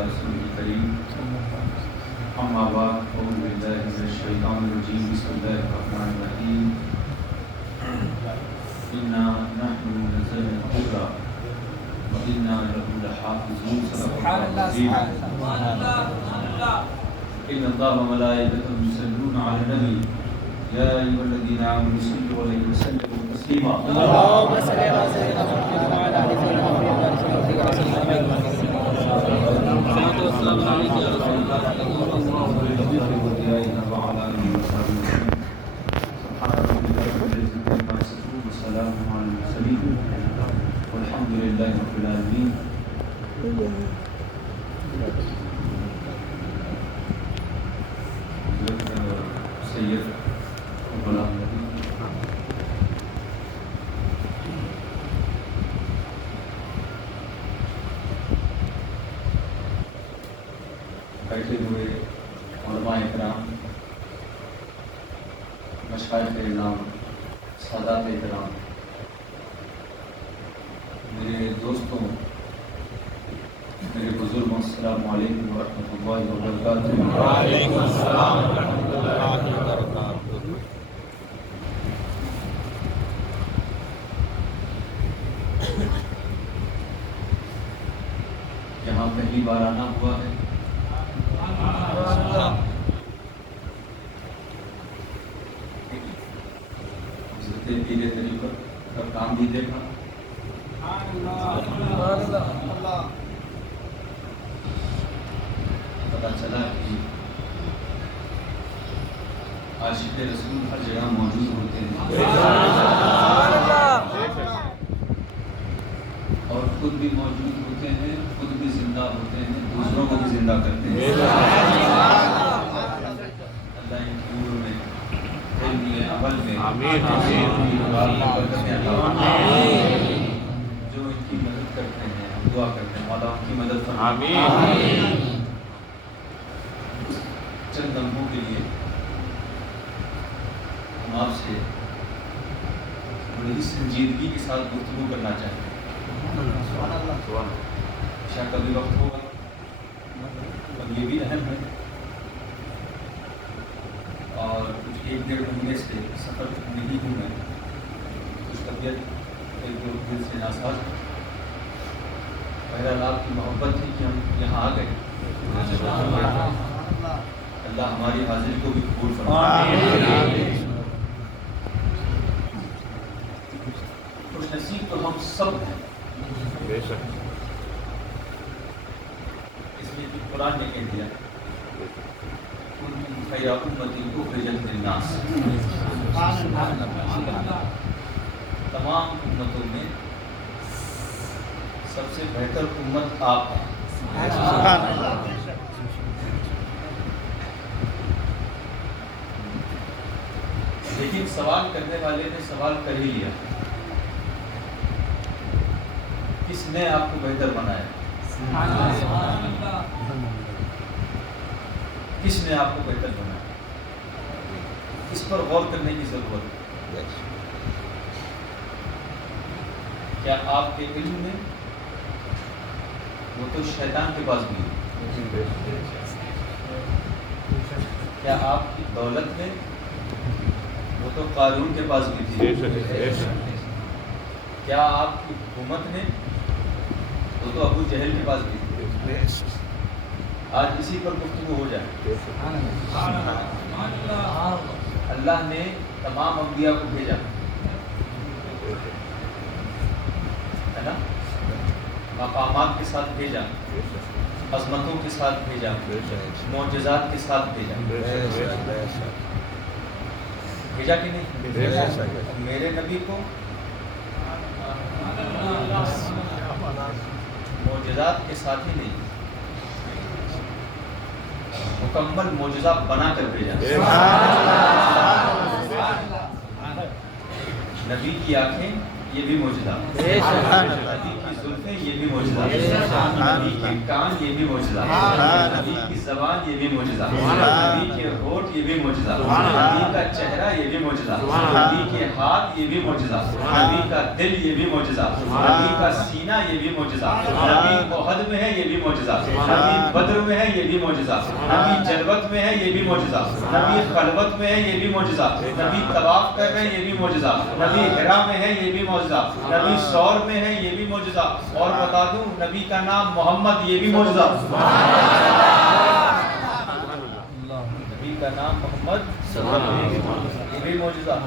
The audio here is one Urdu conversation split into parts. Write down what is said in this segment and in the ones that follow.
رسول الکریم اما بعد اعوذ باللہ من الشیطان الرجیم بسم اللہ الرحمن الرحیم انا نحن نزلنا الذکر وانا له لحافظون سبحان اللہ ان اللہ وملائکته یصلون علی النبی یا ایھا الذین آمنوا صلوا علیہ وسلموا تسلیما اللهم صل علی سیدنا محمد وعلى آل سیدنا محمد والسلام علیکم یا رسول اللہ وعلى آلہ وصحبہ سبحان ربک رب العزۃ عما یصفون وسلام علی المرسلین والحمد للہ رب العالمین. سید غلام نبی بیٹھے ہوئے علماء اکرام، مشائخ اعظام، سادات اکرام، میرے دوستوں، میرے بزرگوں، السلام علیکم ورحمۃ اللہ وبرکاتہ. وعلیکم السلام ورحمۃ اللہ وبرکاتہ. یہاں پہلی بار آنا ہوا ہے. حضرت پیر طریقت کا کام بھی دیکھا، پتا چلا کہ عاشق رسول ہر جگہ موجود ہوتے ہیں اور خود بھی موجود ہوتے ہیں، خود بھی زندہ ہوتے ہیں، دوسروں کو بھی زندہ کرتے ہیں. اللہ ان امور میں، علم میں، عمل میں جو ان کی مدد کرتے ہیں، ہم دعا کرتے ہیں مولا ان کی مدد فرمائے. چند لمحوں کے لیے ہم آپ سے بڑی سنجیدگی کے ساتھ گفتگو کرنا چاہتے ہیں. شاید کبھی وقت ہوگا اور یہ بھی اہم ہے، اور کچھ 1-1.5 مہینے سے سفر نہیں ہوں میں، کچھ طبیعت ایک دو دن سے ناساز ہے. بہرحال آپ کی محبت تھی کہ ہم یہاں آ گئے. اللہ ہماری حاضری کو بھی قبول فرمائے. خوش نصیب تو ہم سب ہیں، اس لیے کہ قرآن نے کہہ دیا کنتم خیر امۃ اخرجت للناس. تمام امتوں میں سب سے بہتر امت آپ ہیں. لیکن سوال کرنے والے نے سوال کر ہی لیا، کس نے آپ کو بہتر بنایا؟ کس نے آپ کو بہتر بنایا؟ اس پر غور کرنے کی ضرورت ہے. کیا آپ کے علم میں؟ وہ تو شیطان کے پاس بھی ہے. کیا آپ کی دولت میں؟ وہ تو قارون کے پاس بھی تھی. کیا آپ کی حکومت میں؟ وہ تو ابو جہل کے پاس بھی تھی. آج اسی پر گفتگو ہو جائے. اللہ نے تمام انبیاء کو بھیجا ہے نا، مقامات کے ساتھ بھیجا، عظمتوں کے ساتھ بھیجا، معجزات کے ساتھ بھیجا. بھیجا کہ نہیں؟ میرے نبی کو معجزات کے ساتھ ہی نہیں، مکمل معجزہ بنا کر بھیجا. نبی کی آنکھیں یہ بھی معجزہ، نبی کی زلفیں یہ بھی معجزہ، نبی کے کان یہ بھی معجزہ، نبی کی زبان یہ بھی معجزہ، نبی کے ہونٹ یہ بھی معجزہ، نبی کا چہرہ یہ بھی معجزہ، نبی کے ہاتھ یہ بھی معجزہ، نبی کا دل یہ بھی معجزہ، نبی کا سینہ یہ بھی معجزہ، نبی احد میں ہے یہ بھی معجزہ، نبی بدر میں ہے یہ بھی معجزہ، نبی جلوت میں ہے یہ بھی معجزہ، نبی خلوت میں ہے یہ بھی معجزہ، نبی طواف کر رہے ہیں یہ بھی معجزہ، نبی حرا میں ہے یہ بھی معجزہ، نبی سور میں ہے یہ بھی معجزہ، اور بتا دوں نبی کا نام محمد یہ بھی معجزہ، نبی کا نام محمد یہ بھی معجزہ،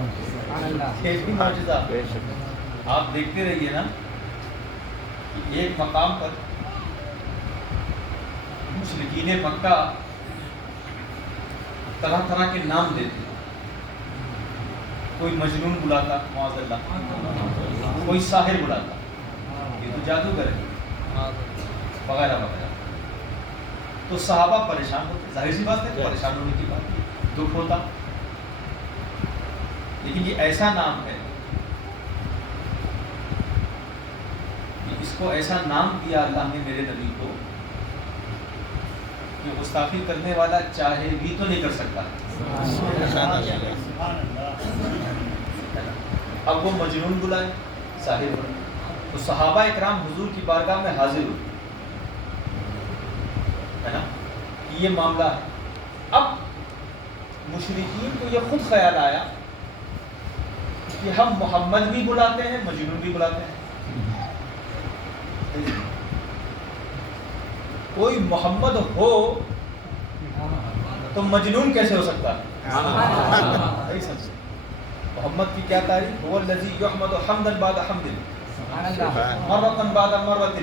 یہ بھی معجزہ۔ آپ دیکھتے رہیے نا، ایک مقام پر مشرکین مکہ طرح طرح کے نام دیتے، کوئی مجنون بلاتا معاذ اللہ، کوئی ساحر بلاتا، یہ تو جادوگر ہے وغیرہ وغیرہ۔ تو صحابہ پریشان ہوتے، ظاہر سی بات ہے پریشان ہونے کی بات، دکھ ہوتا، لیکن یہ ایسا نام ہے، اس کو ایسا نام دیا اللہ نے میرے نبی کو کہ گستاخی کرنے والا چاہے بھی تو نہیں کر سکتا۔ اب وہ مجنون بلائے، ساحر بلائے، تو صحابہ اکرام حضور کی بارگاہ میں حاضر ہوئے، ہے نا، یہ معاملہ ہے۔ اب مشرکین کو یہ خود خیال آیا کہ ہم محمد بھی بلاتے ہیں، مجنون بھی بلاتے ہیں، کوئی محمد ہو تو مجنون کیسے ہو سکتا ہے؟ محمد کی کیا تعریف؟ هو الذی یحمد حمدا بعد حمد، مرۃ بعد مرۃ،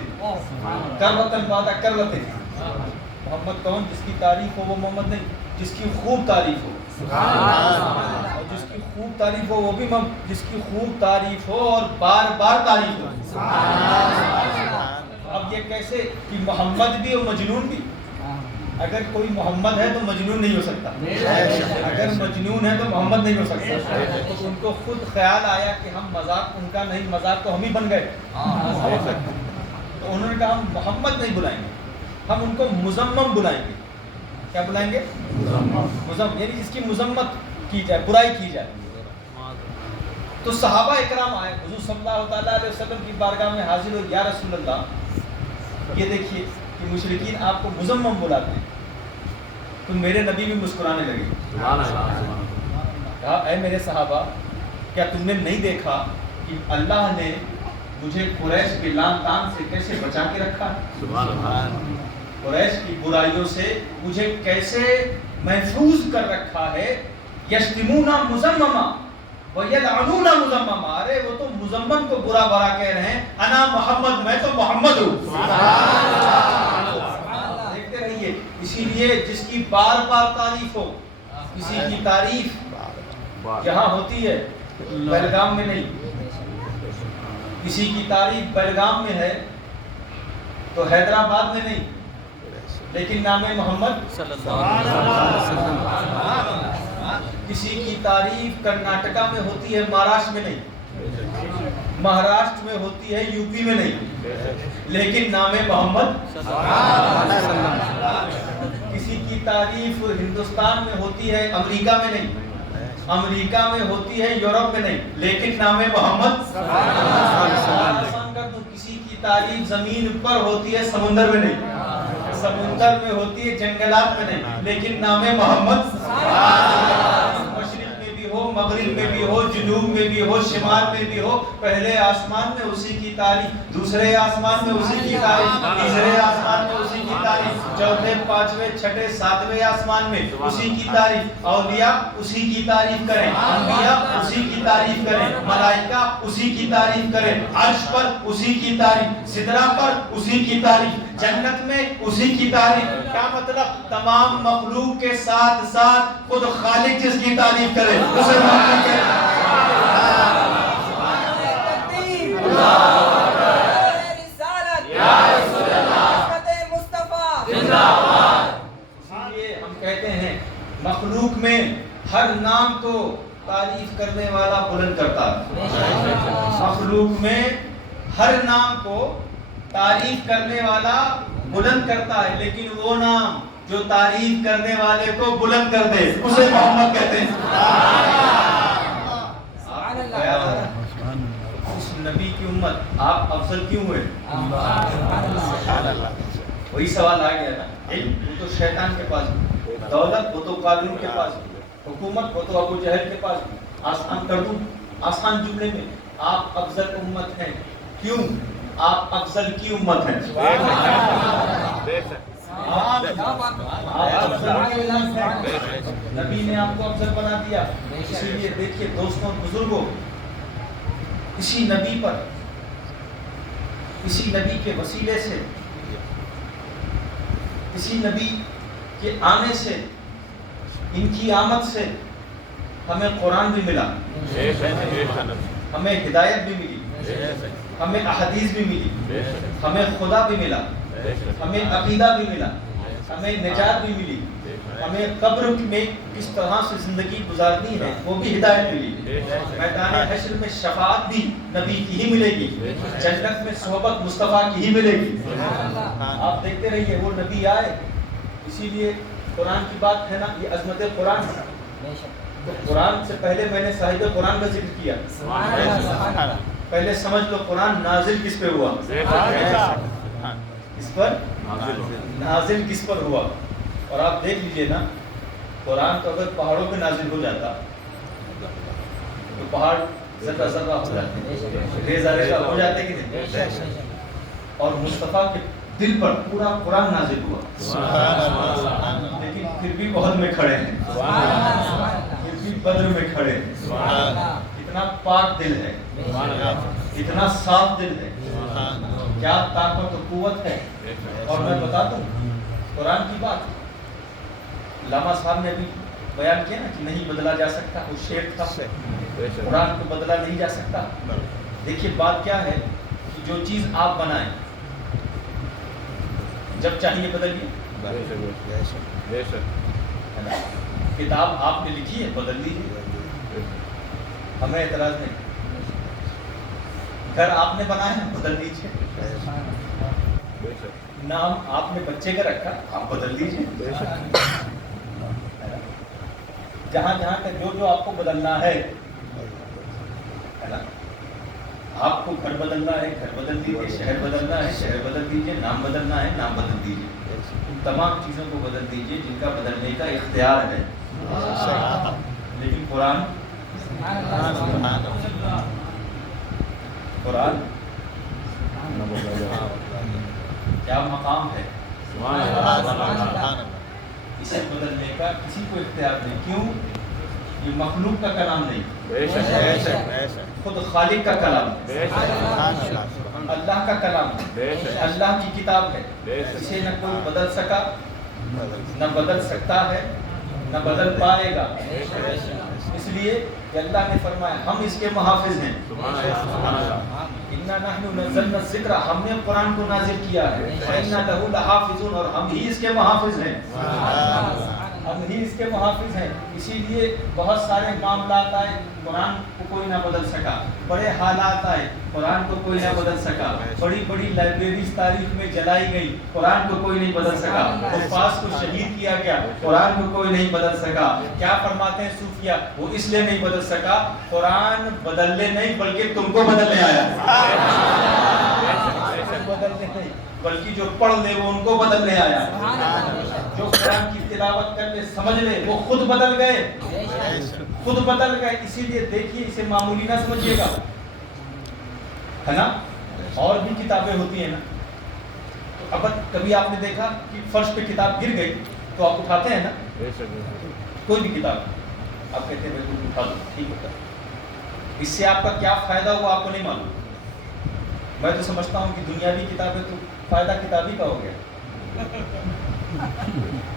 کرۃ بعد کرۃ۔ محمد کون؟ جس کی تعریف ہو وہ محمد نہیں، جس کی خوب تعریف ہو، اور جس کی خوب تعریف ہو وہ بھی جس کی خوب تعریف ہو اور بار بار تعریف ہو۔ اب یہ کیسے کہ محمد بھی اور مجنون بھی؟ اگر کوئی محمد ہے تو مجنون نہیں ہو سکتا، اگر مجنون ہے تو محمد نہیں ہو سکتا۔ تو ان کو خود خیال آیا کہ ہم مذاق ان کا نہیں، مذاق تو ہم ہی بن گئے، تو انہوں نے کہا ہم محمد نہیں بلائیں گے، ہم ان کو مذمم بلائیں گے۔ کیا بلائیں گے؟ مذمم، یعنی جس کی مذمت کی جائے، برائی کی جائے۔ تو صحابہ اکرام آئے حضور صلی اللہ تعالیٰ علیہ وسلم کی بارگاہ میں حاضر ہوئے، یا رسول اللہ یہ دیکھیے کہ مشرکین آپ کو مذمم بلاتے ہیں۔ تو میرے نبی بھی مسکرانے لگے، کہا اے میرے صحابہ، کیا تم نے نہیں دیکھا کہ اللہ نے مجھے قریش کے لعن طعن سے کیسے بچا کے رکھا ہے؟ قریش کی برائیوں سے مجھے کیسے محفوظ کر رکھا ہے۔ یشتمون مذمما وَيَلْعَنُونَ مُذَمَّمًا، ارے وہ تو مذمم کو برا برا کہہ رہے ہیں، انا محمد، میں تو محمد ہوں۔ دیکھتے رہیے، اسی لیے جس کی بار بار تعریف ہو، کسی کی تعریف یہاں ہوتی ہے بیلگام میں نہیں، کسی کی تعریف بیلگام میں ہے تو حیدرآباد میں نہیں، لیکن نام محمد صلی اللہ علیہ وسلم۔ کسی کی تعریف کرناٹکا میں ہوتی ہے، مہاراشٹر میں نہیں، مہاراشٹر میں ہوتی ہے، یو پی میں نہیں، لیکن نام محمد۔ کسی کی تعریف ہندوستان میں ہوتی ہے، امریکہ میں نہیں، امریکہ میں ہوتی ہے، یورپ میں نہیں، لیکن نام محمد۔ کسی کی تعریف زمین پر ہوتی ہے، سمندر میں نہیں، سمندر میں ہوتی ہے، جنگلات میں نہیں، لیکن نام محمد۔ مغرب میں بھی ہو، جنوب میں بھی ہو، شمال میں بھی ہو، پہلے آسمان میں اسی کی تعریف، دوسرے آسمان میں اسی کی تعریف، تیسرے آسمان میں اسی کی تعریف، چوتھے پانچویں چھٹے ساتویں آسمان میں اسی کی تعریف۔ اولیاء اسی کی تعریف کریں، انبیاء اسی کی تعریف کریں، ملائکہ اسی کی تعریف کریں، عرش پر اسی کی تعریف، سدرہ پر اسی کی تعریف، جنت میں اسی کی تعریف۔ کیا مطلب؟ تمام مخلوق کے ساتھ ساتھ خود خالق جس کی تعریف کرے اسے مخلوق کہتے ہیں۔ ہم کہتے ہیں مخلوق میں ہر نام کو تعریف کرنے والا بلند کرتا ہے. مخلوق میں ہر نام کو تعریف کرنے والا بلند کرتا ہے، لیکن وہ نام جو تعریف کرنے والے کو بلند کر دے اسے محمد کہتے ہیں. اس نبی کی امت آپ افضل کیوں ہوئے؟ وہی سوال آ گیا نا. علم وہ تو شیطان کے پاس، دولت وہ تو قارون کے پاس، حکومت وہ تو ابو جہل کے پاس. آسان کر دوں، آسان جملے میں آپ افضل امت ہیں. کیوں؟ آپ افضل کی امت ہیں. نبی نے آپ کو افضل بنا دیا. اسی لیے دیکھیے دوستوں بزرگوں، اسی نبی پر، اسی نبی کے وسیلے سے، اسی نبی کے آنے سے، ان کی آمد سے ہمیں قرآن بھی ملا، ہمیں ہدایت بھی ملی، ہمیں احادیث بھی ملی، ہمیں خدا بھی ملا، ہمیں عقیدہ بھی ملا، ہمیں نجات بھی ملی، ہمیں قبر میں کس طرح سے زندگی گزارنی ہے وہ بھی ہدایت ملی. میدان حشر میں شفاعت بھی نبی کی ہی ملے گی، جنت میں صحبت مصطفیٰ کی ہی ملے گی. آپ دیکھتے رہیے وہ نبی آئے. اسی لیے قرآن کی بات ہے نا، یہ عظمت قرآن ہے. تو قرآن سے پہلے میں نے صاحب قرآن کا ذکر کیا. پہلے سمجھ لو قرآن نازل کس پہ ہوا، اس پر نازل کس پر ہوا. اور آپ دیکھ لیجئے نا، قرآن تو اگر پہاڑوں پہ نازل ہو جاتا تو پہاڑ ذرہ ذرہ ہو جاتے، ریزہ ریزہ ہو جاتے کہ نہیں. اور مصطفیٰ کے دل پر پورا قرآن نازل ہوا، لیکن پھر بھی بہت میں کھڑے ہیں، پھر بھی بدر میں کھڑے ہیں. اتنا پاک دل ہے، اتنا صاف دل ہے، کیا طاقت و قوت ہے. اور میں بتا دوں قرآن کی بات، علامہ صاحب نے بھی بیان کیا نا کہ نہیں بدلا جا سکتا. وہ شعر تھا، قرآن کو بدلا نہیں جا سکتا. دیکھیے بات کیا ہے کہ جو چیز آپ بنائیں جب چاہیے بدلیے. کتاب آپ نے لکھی ہے بدل لیجیے، ہمیں اعتراض نہیں. گھر آپ نے بنایا ہے بدل لیجیے. نام آپ نے بچے کا رکھا آپ بدل لیجیے. جہاں جہاں کا جو آپ کو بدلنا ہے نا، آپ کو گھر بدلنا ہے گھر بدل دیجیے، شہر بدلنا ہے شہر بدل دیجیے، نام بدلنا ہے نام بدل دیجیے. ان تمام چیزوں کو بدل دیجیے جن کا بدلنے کا اختیار ہے. لیکن قرآن کیا مقام ہے، اسے بدلنے کا کسی کو اختیار نہیں. کیوں؟ یہ مخلوق کا کلام نہیں، خود خالق کا کلام ہے، اللہ کا کلام ہے، اللہ کی کتاب ہے. اسے نہ کوئی بدل سکا، نہ بدل سکتا ہے، نہ بدل پائے گا. اس لیے کہ اللہ نے فرمایا ہم اس کے محافظ ہیں. اِنَّا نَحْنُ نَزَّلْنَا الذِّكْرَ، ہم نے قرآن کو نازل کیا ہے. وَإِنَّا لَهُ لَحَافِظُونَ، اور ہم ہی اس کے محافظ ہیں، ہم ہی اس کے محافظ ہیں. اسی لیے بہت سارے معاملات آئے قرآن کو کوئی نہ بدل سکا، بڑے حالات آئے قرآن کو کوئی نہ بدل سکا، بڑی بڑی لائبریریز تاریخ میں جلائی گئی قرآن کو کوئی نہیں بدل سکا، حفاظ کو شہید کیا گیا قرآن کو کوئی نہیں بدل سکا. کیا فرماتے ہیں صوفیہ؟ وہ اس لیے نہیں بدل سکا، قرآن بدلنے نہیں بلکہ تم کو بدلنے آیا. بدلنے نہیں بلکہ جو پڑھ لے وہ ان کو بدلنے آیا. جو قرآن کی تلاوت کر لے سمجھ لے وہ خود بدل گئے، خود بدل گئے. اسی لیے دیکھیے اسے معمولی نہ سمجھیے گا، ہے نا. اور بھی کتابیں ہوتی ہیں نا، تو اب کبھی آپ نے دیکھا کہ فرش پہ کتاب گر گئی تو آپ اٹھاتے ہیں نا، کوئی بھی کتاب آپ کہتے ہیں بالکل اٹھا دو ٹھیک ہوتا ہے. اس سے آپ کا کیا فائدہ ہوا آپ کو نہیں معلوم. میں تو سمجھتا ہوں کہ دنیاوی کتابیں تو فائدہ کتابی کا ہو گیا،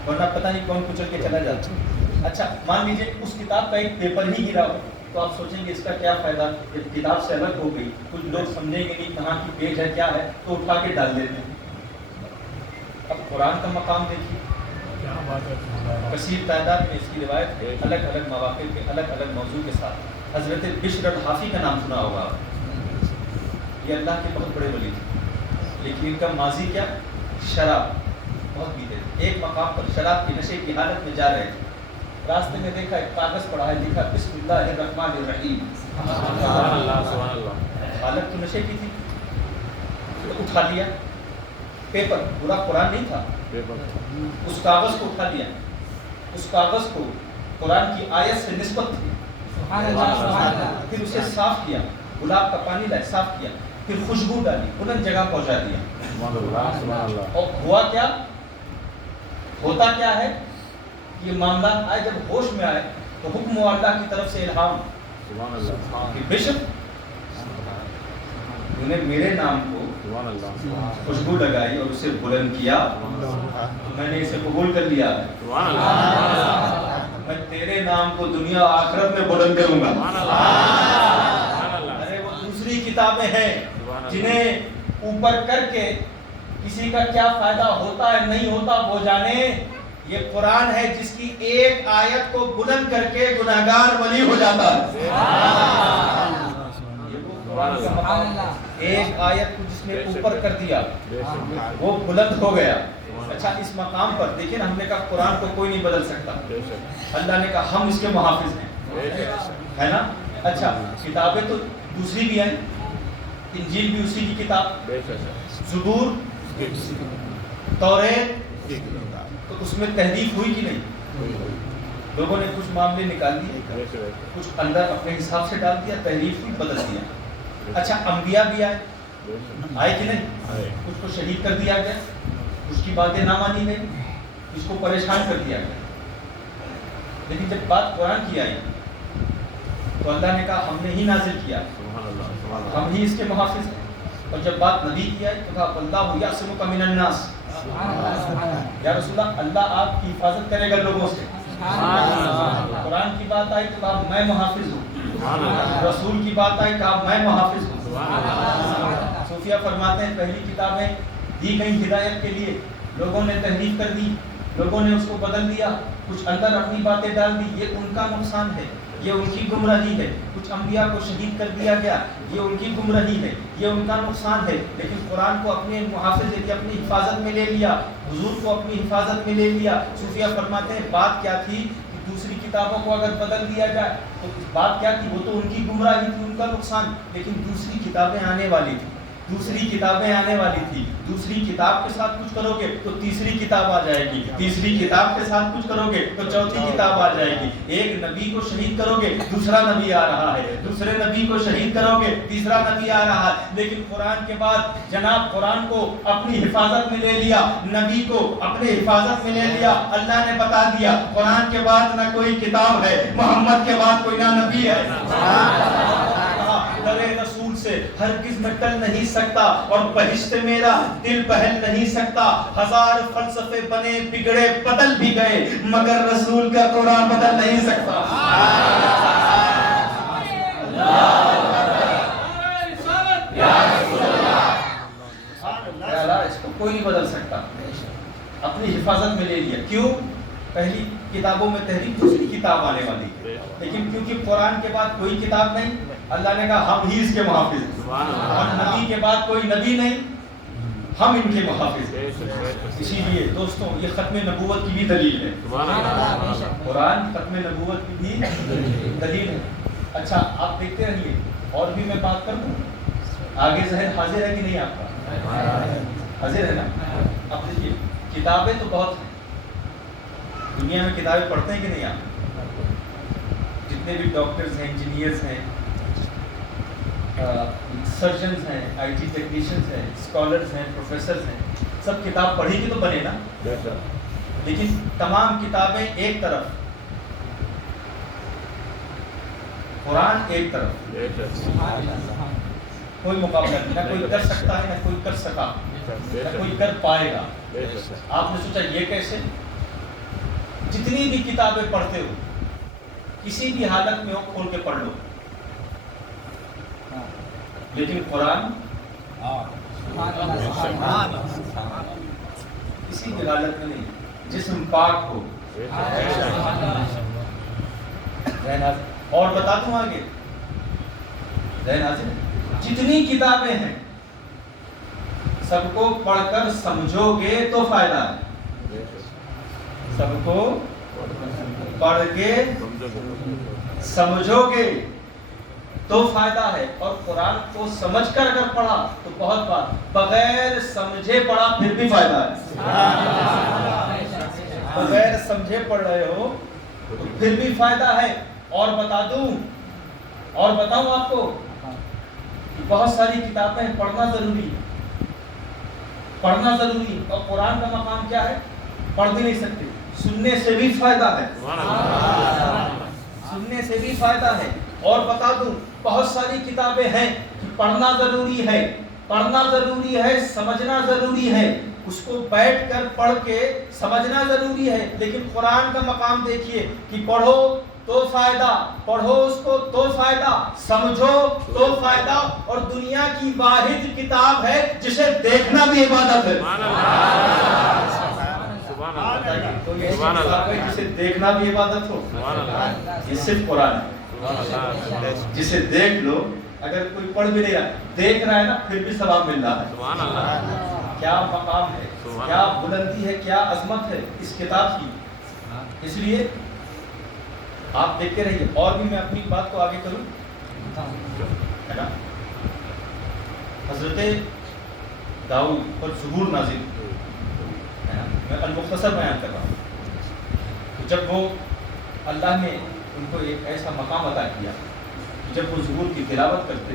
ورنہ پتہ نہیں کون کچل کے چلا جاتا. اچھا مان لیجیے اس کتاب کا ایک پیپر ہی گرا ہو تو آپ سوچیں گے اس کا کیا فائدہ، کتاب سے الگ ہو گئی. کچھ لوگ سمجھیں گے نہیں کہاں کی پیج ہے کیا ہے تو اٹھا کے ڈال دیتے ہیں. اب قرآن کا مقام دیکھیے، کثیر تعداد میں اس کی روایت ہے، الگ الگ مواقع کے الگ الگ موضوع کے ساتھ۔ حضرت بشر الحافی کا نام سنا ہوگا، یہ اللہ کے بہت بڑے ولی تھے، لیکن ان کا ماضی کیا؟ شراب بہت پیتے تھے۔ ایک مقام پر شراب کے نشے کی حالت میں جا رہے تھے، راستے میں دیکھا ایک کاغذ پڑا ہے، لکھا بسم اللہ الرحمن الرحیم۔ حالت تو نشے کی تھی، تو اٹھا لیا پیپر، پورا قرآن نہیں تھا، اس کاغذ کو اٹھا لیا، اس کاغذ کو قرآن کی آیت سے نسبت تھی، پھر اسے صاف کیا، گلاب کا پانی لائے صاف کیا، پھر خوشبو ڈالی، بلند جگہ پہنچا دیا۔ اور ہوا کیا؟ ہوتا کیا ہے؟ یہ معاملات آئے، جب ہوش میں آئے تو حکم و اللہ کی طرف سے الہام کہ بشر انہوں نے میرے نام کو خوشبو لگائی اور اسے بلند کیا، میں نے اسے قبول کر لیا، میں تیرے نام کو دنیا آخرت میں بلند کروں گا۔ ارے وہ دوسری کتابیں ہیں جنہیں اوپر کر کے کسی کا کیا فائدہ ہوتا ہے نہیں ہوتا وہ جانے، یہ قرآن ہے جس کی ایک آیت کو بلند کر کے گناہگار ولی ہو جاتا ہے۔ ایک آیت کو جس نے اوپر کر دیا وہ بلند ہو گیا۔ اچھا اس مقام پر دیکھیں نا، ہم نے کہا قرآن کو کوئی نہیں بدل سکتا، اللہ نے کہا ہم اس کے محافظ ہیں، ہے نا؟ اچھا کتابیں تو دوسری بھی ہیں، انجیل بھی اسی کی کتاب، زبور، توریت، تو اس میں تحریف ہوئی کہ نہیں؟ لوگوں نے کچھ معاملے نکال دیے، کچھ اندر اپنے حساب سے ڈال دیا، تحریف ہوئی، بدل دیا۔ اچھا انبیاء بھی آئے کہ نہیں؟ کچھ کو شہید کر دیا گیا، اس کی باتیں نہ مانی گئی، اس کو پریشان کر دیا گیا، لیکن جب بات قرآن کی آئی تو اللہ نے کہا ہم نے ہی نازل کیا، ہم ہی اس کے محافظ ہیں۔ اور جب بات نبی کی آئی تو کہا واللہ یعصمک من الناس، یا رسول اللہ اللہ آپ کی حفاظت کرے گا لوگوں سے۔ قرآن کی بات آئی تو کہا میں محافظ ہوں، رسول کی بات آئی کہا میں محافظ ہوں۔ صوفیہ فرماتے ہیں پہلی کتابیں دی گئی ہدایت کے لیے، لوگوں نے تحریف کر دی، لوگوں نے اس کو بدل دیا، کچھ اندر اپنی باتیں ڈال دی، یہ ان کا نقصان ہے، یہ ان کی گمراہی ہے۔ کچھ انبیاء کو شہید کر دیا گیا، یہ ان کی گمراہی ہے، یہ ان کا نقصان ہے۔ لیکن قرآن کو اپنے محافظ یعنی اپنی حفاظت میں لے لیا، حضور کو اپنی حفاظت میں لے لیا۔ صوفیہ فرماتے ہیں بات کیا تھی کہ دوسری کتابوں کو اگر بدل دیا جائے تو بات کیا تھی؟ وہ تو ان کی گمراہی تھی، ان کا نقصان، لیکن دوسری کتابیں آنے والی تھی، دوسری کتابیں آنے والی تھی، دوسری کتاب کے ساتھ کچھ کرو گے تو تیسری کتاب آ جائے گی، تیسری کتاب کے ساتھ کچھ کرو گے تو چوتھی کتاب آ جائے گی۔ ایک نبی کو شہید کرو گے دوسرا نبی آ رہا ہے، دوسرے نبی کو شہید کرو گے تیسرا نبی آ رہا ہے۔ لیکن قرآن کے بعد جناب قرآن کو اپنی حفاظت میں لے لیا، نبی کو اپنے حفاظت میں لے لیا، اللہ نے بتا دیا قرآن کے بعد نہ کوئی کتاب ہے، محمد کے بعد کوئی نہ نبی ہے۔ رسول سے ہرگز میں ٹل نہیں سکتا اور بہشت میرا دل بہل نہیں سکتا۔ ہزار فلسفے بنے بگڑے بدل بھی گئے مگر رسول کا قرآن بدل نہیں سکتا۔ اس کو کوئی نہیں بدل سکتا، اپنی حفاظت میں لے لیا۔ کیوں؟ پہلی کتابوں میں تحریف، دوسری کتاب آنے والی، لیکن کیونکہ قرآن کے بعد کوئی کتاب نہیں، اللہ نے کہا ہم ہی اس کے محافظ ہیں، اور نبی کے بعد کوئی نبی نہیں، ہم ان کے محافظ ہیں۔ اسی لیے دوستوں یہ ختم نبوت کی بھی دلیل ہے، قرآن ختم نبوت کی بھی دلیل ہے۔ اچھا آپ دیکھتے رہیے، اور بھی میں بات کر دوں، آگے ذہن حاضر ہے کہ نہیں آپ کا؟ حاضر ہے نا؟ اب دیکھیے کتابیں تو بہت ہیں، دنیا میں کتابیں پڑھتے ہیں کہ نہیں آپ؟ جتنے بھی ڈاکٹرز ہیں، انجینئرز ہیں، سرجنز ہیں، آئی ٹی ٹیکنیشینز ہیں، اسکالرز ہیں، پروفیسرز ہیں، سب کتاب پڑھی کی تو بنے نا، لیکن تمام کتابیں ایک طرف، قرآن ایک طرف، کوئی مقابلہ نہیں، نہ کوئی کر سکتا ہے، نہ کوئی کر سکا، نہ کوئی کر پائے گا۔ آپ نے سوچا یہ کیسے؟ جتنی بھی کتابیں پڑھتے ہو کسی بھی حالت میں ہو کھول کے پڑھ لو، لیکن قرآن کسی بھی حالت میں نہیں، جسم پاک ہو. اور بتا دوں آگے جتنی کتابیں ہیں سب کو پڑھ کر سمجھو گے تو فائدہ ہے. سب کو پڑھ کے سمجھو گے تو فائدہ ہے. اور قرآن کو سمجھ کر اگر پڑھا تو بہت بات, بغیر سمجھے پڑھا پھر بھی فائدہ ہے. بغیر سمجھے پڑھ رہے ہو تو پھر بھی فائدہ ہے. اور بتا دوں اور بتاؤں آپ کو کہ بہت ساری کتابیں پڑھنا ضروری ہے, پڑھنا ضروری. اور قرآن کا مقام کیا ہے؟ پڑھ بھی نہیں سکتے, سننے سے بھی فائدہ ہے. سننے سے بھی فائدہ ہے. اور بتا دوں بہت ساری کتابیں ہیں کہ پڑھنا ضروری ہے, پڑھنا ضروری ہے, سمجھنا ضروری ہے, اس کو بیٹھ کر پڑھ کے سمجھنا ضروری ہے. لیکن قرآن کا مقام دیکھیے کہ پڑھو تو فائدہ, پڑھو اس کو تو فائدہ, سمجھو تو فائدہ. اور دنیا کی واحد کتاب ہے جسے دیکھنا بھی عبادت ہے. جسے دیکھنا بھی عبادت ہو, یہ صرف قرآن ہے. جسے دیکھ لو, اگر کوئی پڑھ بھی نہیں رہا, دیکھ رہا ہے نا, پھر بھی ثواب مل رہا ہے. کیا مقام ہے, کیا بلندی ہے, کیا عظمت ہے اس کتاب کی. اس لیے آپ دیکھتے رہیے. اور بھی میں اپنی بات کو آگے کروں ہے نا. حضرت داؤد پر زبور نازل ہے نا, میں المختصر بیان کر رہا ہوں. جب وہ اللہ نے ان کو ایک ایسا مقام عطا کیا کہ جب وہ زبور کی تلاوت کرتے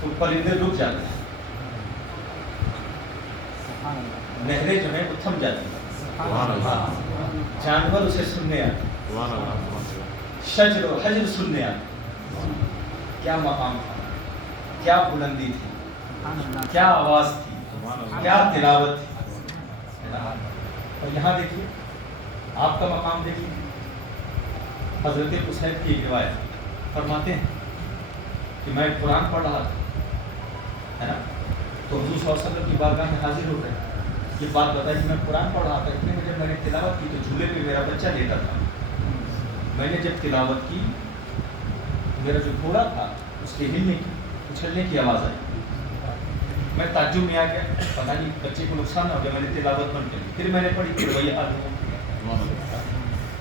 تو پرندے رک جاتے ہیں, نہریں جو ہیں وہ تھم جاتی ہیں, جانور اسے سننے آتے, شجر و حجر سننے آتے. کیا مقام تھا, کیا بلندی تھی, کیا آواز تھی, کیا تلاوت تھی. اور یہاں دیکھیے آپ کا مقام دیکھیے. حضرت حسین کی ایک روایت فرماتے ہیں کہ میں قرآن پڑھ رہا تھا ہے نا, تو حضور صلی اللہ علیہ وسلم کی بارگاہ میں حاضر ہو گئے. یہ بات بتائی کہ میں قرآن پڑھ رہا تھا, اتنے میں جب میں نے تلاوت کی تو جھولے پہ میرا بچہ لیٹا تھا. میں نے جب تلاوت کی میرا جو گھوڑا تھا اس کے ہلنے کی, اچھلنے کی آواز آئی. میں تعجب میں آ گیا, پتہ نہیں بچے کو نقصان نہ ہو گیا. میں نے تلاوت بند کر, پھر میں نے پڑھی کہ رویہ آدمی.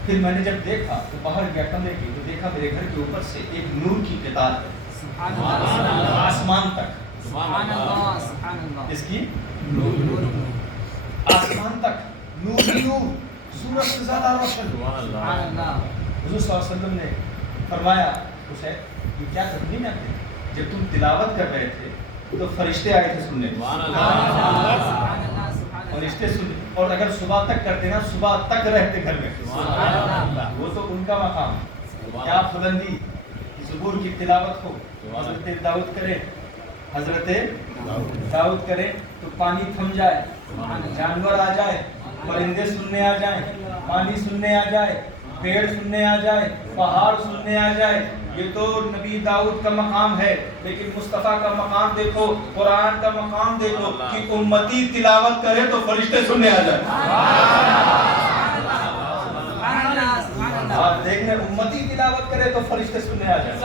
پھر میں نے جب دیکھا تو باہر گیا کمرے کی, تو دیکھا میرے گھر کے اوپر سے ایک نور کی قطار ہے آسمان تک. اس کی آسمان تک نور ہی نور, سورج سے زیادہ روشن. حضور صلی اللہ علیہ وسلم نے فرمایا اسے یہ کیا کرنی میں تھے, جب تم تلاوت کر رہے تھے تو فرشتے آئے تھے سننے, فرشتے سننے. اور اگر صبح تک کرتے نا, صبح تک رہتے گھر میں. وہ تو ان کا مقام, کیا بلندی. زبور کی تلاوت ہو, حضرت داؤد کرے, حضرت داؤد کرے تو پانی تھم جائے, جانور آ جائے, پرندے سننے آ جائیں, پانی سننے آ جائے, پیڑ سننے آ جائے, پہاڑ سننے آ جائے. یہ تو نبی داؤد کا مقام ہے. لیکن مصطفیٰ کا مقام دیکھو, قرآن کا مقام دیکھو کہ امتی تلاوت کرے تو فرشتے سننے آ جائیں. دیکھنے امتی تلاوت کرے تو فرشتے سننے آ جائیں.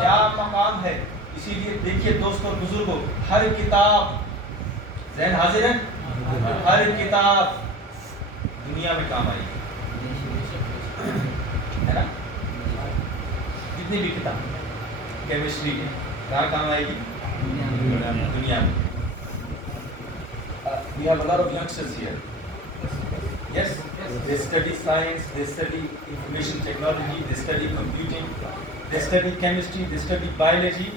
کیا مقام ہے. اسی لیے دیکھیے دوستوں بزرگوں, ہر کتاب ذہن حاضر ہے, ہر کتاب دنیا میں کام آئی ہے نا. جتنی بھی کتاب کیمسٹری کی کہاں کام آئے گی, دنیا میں. We have a lot of youngsters here. Yes, they study science, they study information technology, they study computing, they study chemistry, they study biology.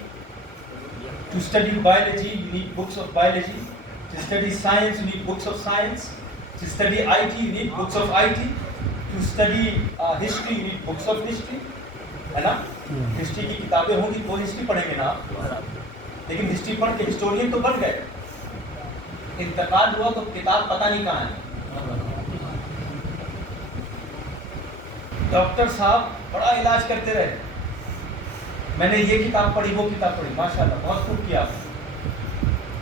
To study biology, you need books of biology. To study science, you need books of science. To study IT, you need books of IT. To study history, you need books of history. ہے نا. ہسٹری کی کتابیں ہوں گی تو ہسٹری پڑھیں گے نا, لیکن ہسٹری پڑھ کے ہسٹورین تو بن گئے. انتقال ہوا تو کتاب پتہ نہیں کہاں ہے. ڈاکٹر صاحب بڑا علاج کرتے رہے, میں نے یہ کتاب پڑھی, وہ کتاب پڑھی, ماشاءاللہ بہت خوب کیا,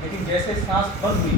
لیکن جیسے سانس بند ہوئی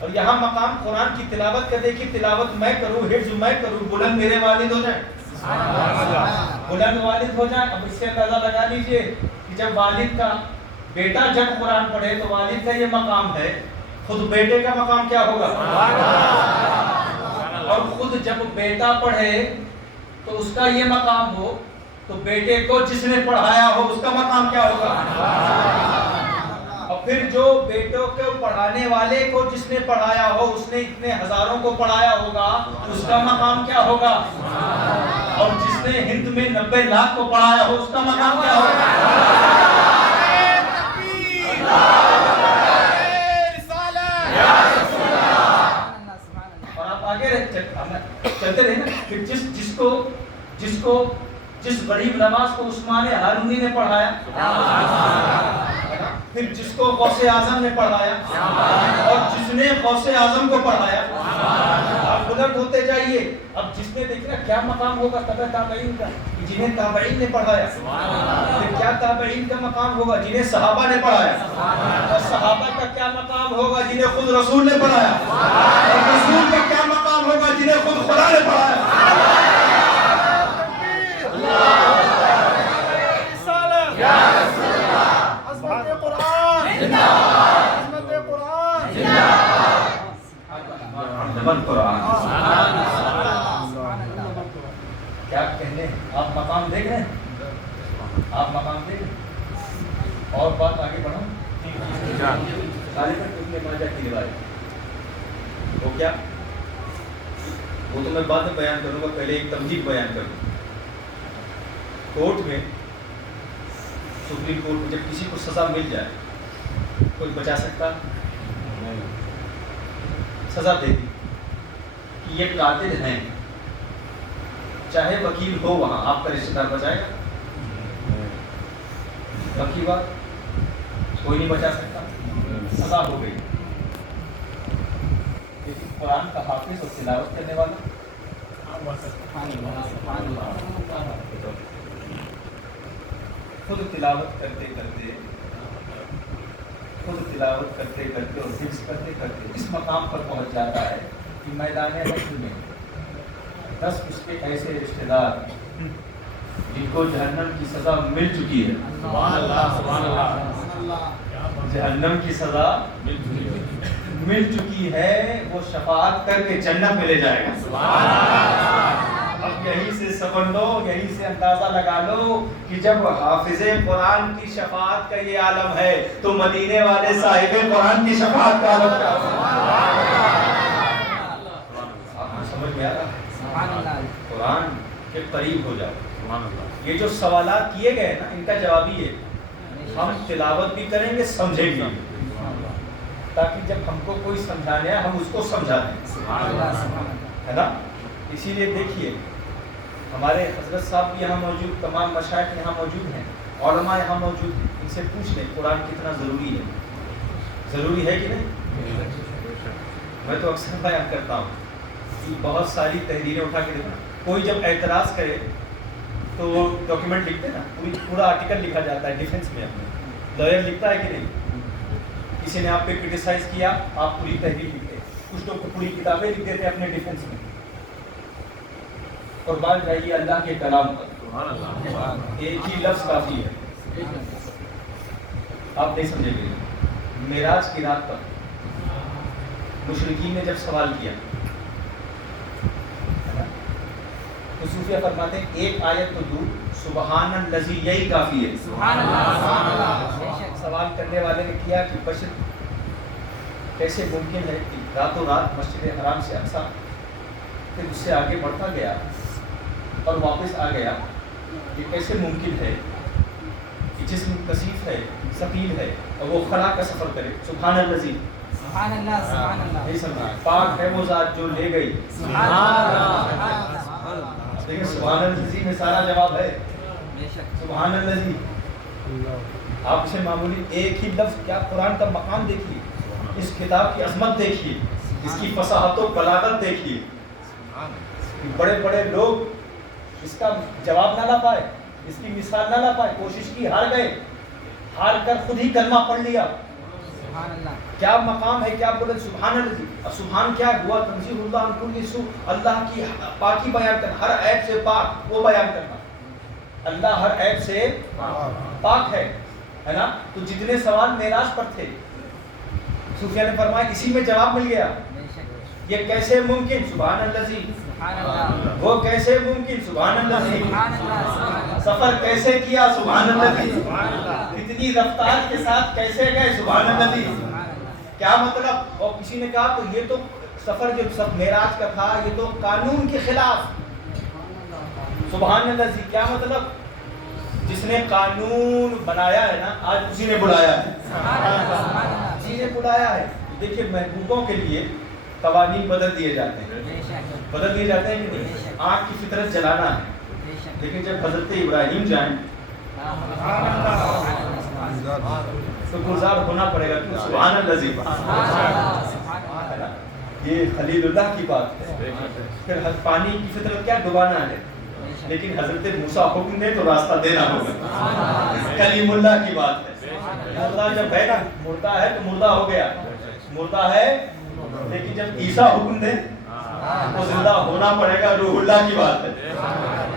اور یہاں مقام قرآن کی تلاوت کا دیکھیے، تلاوت میں کروں، حفظ میں کروں، بلند میرے والد ہو جائیں، بلند والد ہو جائیں. اب اس سے اندازہ لگا لیجئے کہ جب والد کا بیٹا جب قرآن پڑھے تو والد کا یہ مقام ہے، خود بیٹے کا مقام کیا ہوگا؟ اور خود جب بیٹا پڑھے تو اس کا یہ مقام ہو تو بیٹے کو جس نے پڑھایا ہو اس کا مقام کیا ہوگا؟ اور پھر جو بیٹوں کو پڑھانے والے کو جس نے پڑھایا ہو، اس نے اتنے ہزاروں کو پڑھایا ہوگا، اس کا مقام کیا ہوگا؟ اور جس نے ہند میں 90 لاکھ کو پڑھایا ہو اس کا مقام کیا ہوگا؟ اور آپ آگے چلتے رہے نا، پھر جس غریب نواز کو عثمان ہارونی نے پڑھایا، پھر جس کو غوث اعظم نے پڑھایا، اور جس نے غوث اعظم کو پڑھایا. آپ بلند ہوتے جائیے. اب جس نے دیکھنا کیا مقام ہوگا تبع تابعین کا، جنہیں تابعین نے پڑھایا. پھر کیا تابعین کا مقام ہوگا؟ جنہیں صحابہ نے پڑھایا. اور صحابہ کا کیا مقام ہوگا؟ جنہیں خود رسول نے پڑھایا. اور رسول کا کیا مقام ہوگا؟ جنہیں خود خدا نے پڑھایا. کیا کہنے، آپ مقام دیکھ رہے ہیں، آپ مقام دیکھ رہے ہیں. اور بات آگے بڑھاؤں. غالباً ابن ماجہ کی روایت وہ کیا، وہ تو میں بعد میں بیان کروں گا، پہلے ایک تمہید بیان کروں. کورٹ میں، سپریم کورٹ میں جب کسی کو سزا مل جائے، کوئی بچا سکتا؟ سزا دے دی کہ یہ قاتل ہیں، چاہے وکیل ہو وہاں، آپ کا رشتہ دار بچائے گا؟ وکیل بات کوئی نہیں بچا سکتا، سزا ہو گئی. لیکن قرآن کا حافظ اور تلاوت کرنے والا خود تلاوت کرتے کرتے اور حفظ کرتے کرتے اس مقام پر پہنچ جاتا ہے کہ میدان حشر میں 10 اس کے ایسے رشتہ دار جن کو جہنم کی سزا مل چکی ہے، جہنم کی سزا مل چکی ہے، وہ شفاعت کر کے جنت میں لے جائے گا. اب یہیں سے سمجھ لو، یہیں سے اندازہ لگا لو کہ جب حافظ قرآن کی شفاعت کا یہ عالم ہے تو مدینے والے صاحب قرآن کی شفاعت کا عالم کیا ہوگا؟ آپ کو سمجھ میں آ رہا؟ قرآن کے قریب ہو جاؤ. یہ جو سوالات کیے گئے نا، ان کا جواب ہی ہے ہم تلاوت بھی کریں گے، سمجھیں گے، تاکہ جب ہم کو کوئی سمجھانے آئے ہم اس کو سمجھا دیں، ہے نا. اسی لیے دیکھیے ہمارے حضرت صاحب بھی یہاں موجود، تمام مشائخ یہاں موجود ہیں، علماء یہاں موجود ہیں. ان سے پوچھ لیں قرآن کتنا ضروری ہے، ضروری ہے کہ نہیں؟ میں تو اکثر بیان کرتا ہوں کہ بہت ساری تحریریں اٹھا کے دیکھنا، کوئی جب اعتراض کرے تو وہ ڈاکیومنٹ لکھتے نا، پورا آرٹیکل لکھا جاتا ہے ڈیفنس میں. اپنے لائر لکھتا ہے کہ نہیں؟ کسی نے آپ پہ کرٹیسائز کیا، آپ پوری تحریر لکھتے، کچھ لوگ پوری کتابیں لکھ دیتے اپنے ڈیفنس میں. قربان جائیے اللہ کے کلام پر، ایک ہی لفظ کافی ہے. آپ نہیں سمجھے گے. معراج کی رات پر مشرکین نے جب سوال کیا تو صوفیہ فرماتے ہیں ایک آیت تو دور، سبحان الذی، یہی کافی ہے. سوال کرنے والے نے کیا کہ بشر کیسے ممکن ہے کہ راتوں رات مسجد حرام سے اقصیٰ، پھر اس سے آگے بڑھتا گیا اور واپس آ گیا. یہ کیسے ممکن ہے کہ جسم کثیف ہے، ثقیل ہے، اور وہ خلا کا سفر کرے؟ سبحان الذی، سبحان اللہ، سبحان اللہ، نہیں سمجھا. پاک ہے وہ ذات جو لے گئی. دیکھیں سبحان الذی میں سارا جواب ہے. سبحان الذی، آپ اسے معمولی ایک ہی لفظ، کیا قرآن کا مقام دیکھیے، اس کتاب کی عظمت دیکھیے، اس کی فصاحت و بلاغت دیکھیے. بڑے بڑے لوگ اس کا جواب نہ لا پائے، اس کی مثال نہ لا پائے، کوشش کی، ہار گئے، ہار کر خود ہی کلمہ پڑھ لیا. سبحان اللہ. کیا مقام ہے، کیا بولے سبحان اللہ. سبحان کیا ہوا؟ تنزیہ اللہ عن کل سوء، اللہ کی پاکی بیان کرنا، ہر عیب سے پاک وہ بیان کرنا. اللہ ہر عیب سے پاک ہے نا. تو جتنے سوال معراج پر تھے صوفیہ نے فرمایا اسی میں جواب مل گیا. یہ کیسے ممکن؟ سبحان اللہ. وہ کیسے ممکن؟ سبحان اللہ. سفر کیسے کیا؟ سبحان اللہ. اتنی رفتار کے ساتھ کیسے گئے؟ سبحان اللہ. کیا مطلب؟ اور کسی نے کہا تو یہ تو سفر جو سب معراج کا تھا یہ تو قانون کے خلاف. سبحان اللہ. کیا مطلب؟ جس نے قانون بنایا ہے نا آج اسی نے بلایا ہے. اسی نے بلایا ہے. دیکھیے محبوبوں کے لیے قوانین بدل دیے جاتے ہیں، بدل دیے جاتے ہیں کہ نہیں. آنکھ کی فطرت جلانا ہے، لیکن جب حضرت ابراہیم جائیں تو گلزار ہونا پڑے گا. سبحان اللہ. یہ خلیل اللہ کی بات ہے. پھر پانی کی فطرت کیا؟ ڈبانا ہے، لیکن حضرت موسیٰ حکم دے تو راستہ دینا ہوگا. کلیم اللہ کی بات ہے. مردہ جب ہے نا، مردہ ہے تو مردہ ہو گیا، مردہ ہے، لیکن جب عیسیٰ حکم دے تو زندہ ہونا پڑے گا. روح اللہ کی بات ہے.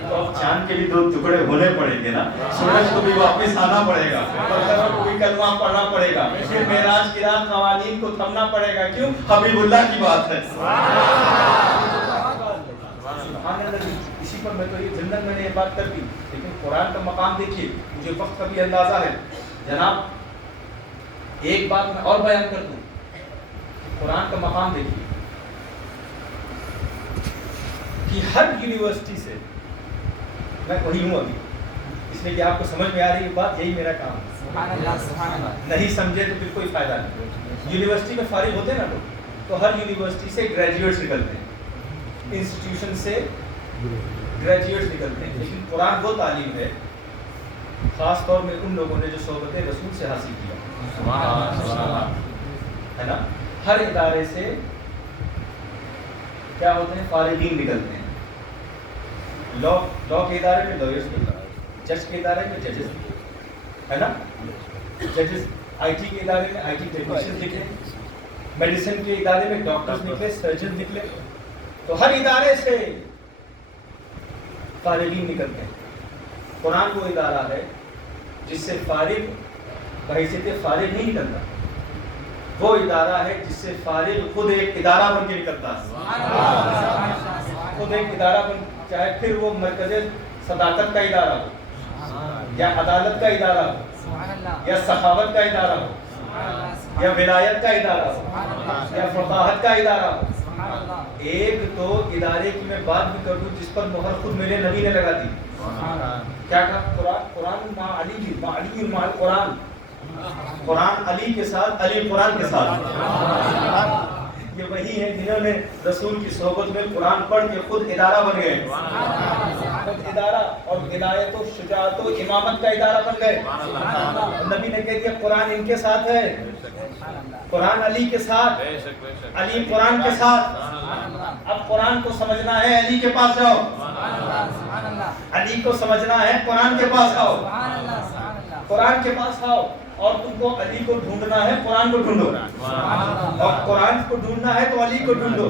تو اب چاند کے بھی 2 ٹکڑے ہونے پڑیں گے نا، سورج کو بھی واپس آنا پڑے گا، پتھروں کو بھی کلمہ پڑھنا پڑے گا، پھر معراج کی رات قوانین کو تھمنا پڑے گا. کیوں؟ حبیب اللہ کی بات ہے. اسی پر میں تو یہ زندہ میں نے یہ بات کر دی. لیکن قرآن کا مقام دیکھیے، مجھے وقت کا بھی اندازہ ہے جناب. ایک بات میں اور بیان کر دوں، قرآن کا مقام دیکھیے کہ ہر یونیورسٹی سے، میں وہی ہوں ابھی اس لیے کہ آپ کو سمجھ میں آ رہی ہے بات، یہی میرا کام ہے. سبحان اللہ سبحان اللہ. نہیں سمجھے تو پھر کوئی فائدہ نہیں. یونیورسٹی میں فارغ ہوتے ہیں نا لوگ، تو ہر یونیورسٹی سے گریجویٹس نکلتے ہیں، انسٹیٹیوشن سے گریجویٹس نکلتے ہیں. لیکن قرآن وہ تعلیم ہے خاص طور میں ان لوگوں نے جو صحبت رسول سے حاصل کیا ہے نا. ہر ادارے سے کیا ہوتے ہیں؟ فارغین نکلتے ہیں. لا کے ادارے میں لائرز نکلتے ہیں، جج کے ادارے میں ججز ہے نا، ججز. آئی ٹی کے ادارے میں آئی ٹی ٹیکنیشین نکلے، میڈیسن کے ادارے میں ڈاکٹرز نکلے، سرجن نکلے. تو ہر ادارے سے فارغین نکلتے ہیں. قرآن وہ ادارہ ہے جس سے فارغ بحیثیت فارغ نہیں نکلتا، وہ ادارہ ہے جس سے فارغ خود ایک ادارہ بن کے نکلتا ہے. خود ایک ادارہ بن، چاہے پھر وہ مرکز صداقت کا ادارہ ہو، یا عدالت کا ادارہ ہو، یا سخاوت کا ادارہ ہو، یا ولایت کا ادارہ ہو، یا فقاہت کا ادارہ ہو. ایک تو ادارے کی میں بات بھی کر دوں جس پر مہر خود میرے نبی نے لگا دی. کیا کہا؟ قرآن مع علی، مع علی مع القرآن. قرآن علی کے ساتھ، علی قرآن کے ساتھ. یہ وہی ہیں جنہوں نے رسول کی صحبت میں قرآن پڑھ کے خود ادارہ بن گئے، خود ادارہ اور ہدایت و شجاعت و امامت کا ادارہ بن گئے. نبی نے کہہ دیا قرآن ان کے ساتھ ہے، قرآن علی کے ساتھ، علی قرآن کے ساتھ. اب قرآن کو سمجھنا ہے علی کے پاس جاؤ، علی کو سمجھنا ہے قرآن کے پاس آؤ، قرآن کے پاس آؤ. اور تم کو علی کو ڈھونڈنا ہے قرآن کو ڈھونڈو، اور قرآن کو ڈھونڈنا ہے تو علی کو ڈھونڈو.